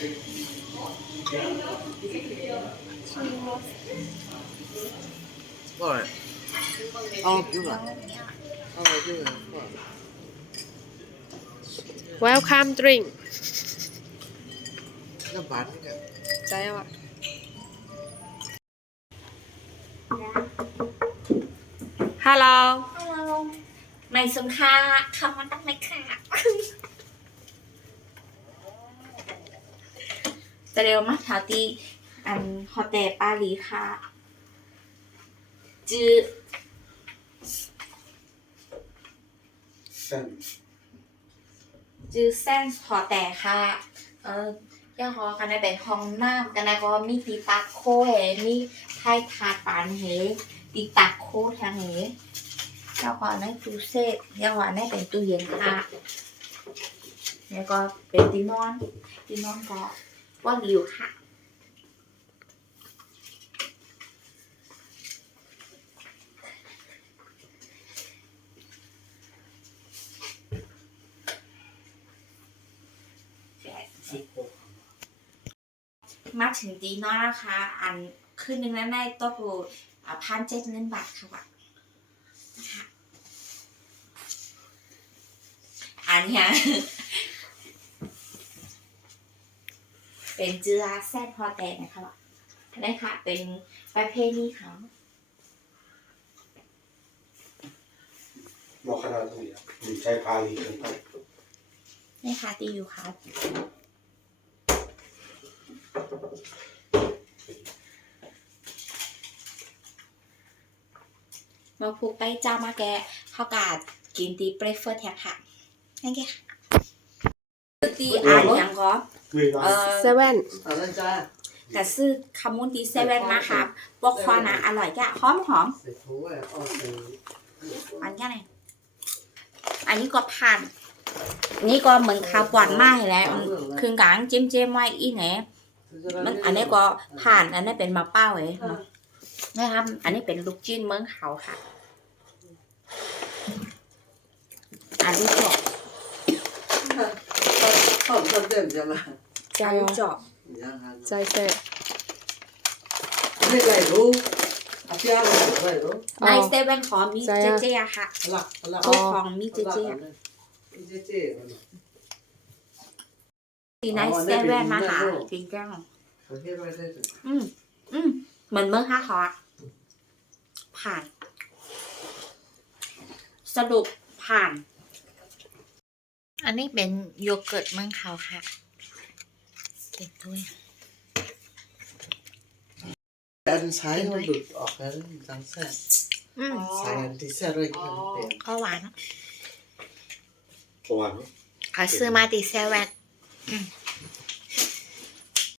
Alright. Oh, you're right. Oh, you're right. Welcome drink Nó bán cái ใจว่ะ Hello ฮัลโหล ไม่สงค่าคำมันต้องไม่ค่ะ จะ เร็วมากค่ะที่อันฮอเตลปารีสค่ะ จื้อ sen. จื้อเส้นฮอเตลค่ะ เออย่าฮอกันในเป็นห้องน้ำกันในก็มีตีตาโคเหมีไทยทาปานเหตีตาโคทางเหย่าฮอในตู้เซฟย่าฮอในเป็นตู้เย็นค่ะแล้วก็เป็นตีนอนตีนอนก็ ว่างอยู่ค่ะ มาถึงตีน้อยนะคะ อันคืนหนึ่งนั้นได้ตัวกูพันเจ็ดเงินบาทค่ะว่ะนะคะอันเนี้ย เป็นเจือแซดพอแตกนะคะว่ะได้ค่ะเป็นประเพณีเขาบอกขนาดนี้อยู่ใช้พาลีกันไปนี่ค่ะตีอยู่ค่ะมาผูกไปจ้ามาแกเข้ากาดกินตีเบรคเฟอร์แท็กค่ะนั่นแกค่ะตีอ่านอย่างก็ เวลาเออ Seven À, lên cha. กระซื้อคำมุนตีเซเว่นมาค่ะบวกควานะอร่อยจ้ะหอมหอม Để thú này. Ờ, thì... อันนี้ไงอันนี้ก็ผ่านนี่ก็เหมือนข้าวหวานมากเลยแหละอืมคือกลางเจมเจมๆไว้อีแหนมันอันนี้ก็ผ่านอันนี้เป็นมะเป้าเองนะครับ อันนี้เป็นลูกจิ้นเมืองเขาค่ะ อันนี้จ อบ Không, không tiền cho mà. ใจอันนี้ว่ะจอบ Dạ, dạ. ใจแซ่บ Cái này đủ. À, kia là đủ này đủ. ในเซเว่นของมีเจเจอะค่ะของมีเจเจดีในเซเว่นมาค่ะกินแก้วอืมอืมเหมือนเมืองฮาฮอผ่าน สรุปผ่าน อันนี้เป็นโยเกิร์ตเมืองเขาค่ะเก็บด้วย Ăn sái nó được ở cái răng xe. อืม Sái ăn thì xe rồi cái tiền. ข้าวหวาน ประมาณเขาซื้อมาติเซเว่น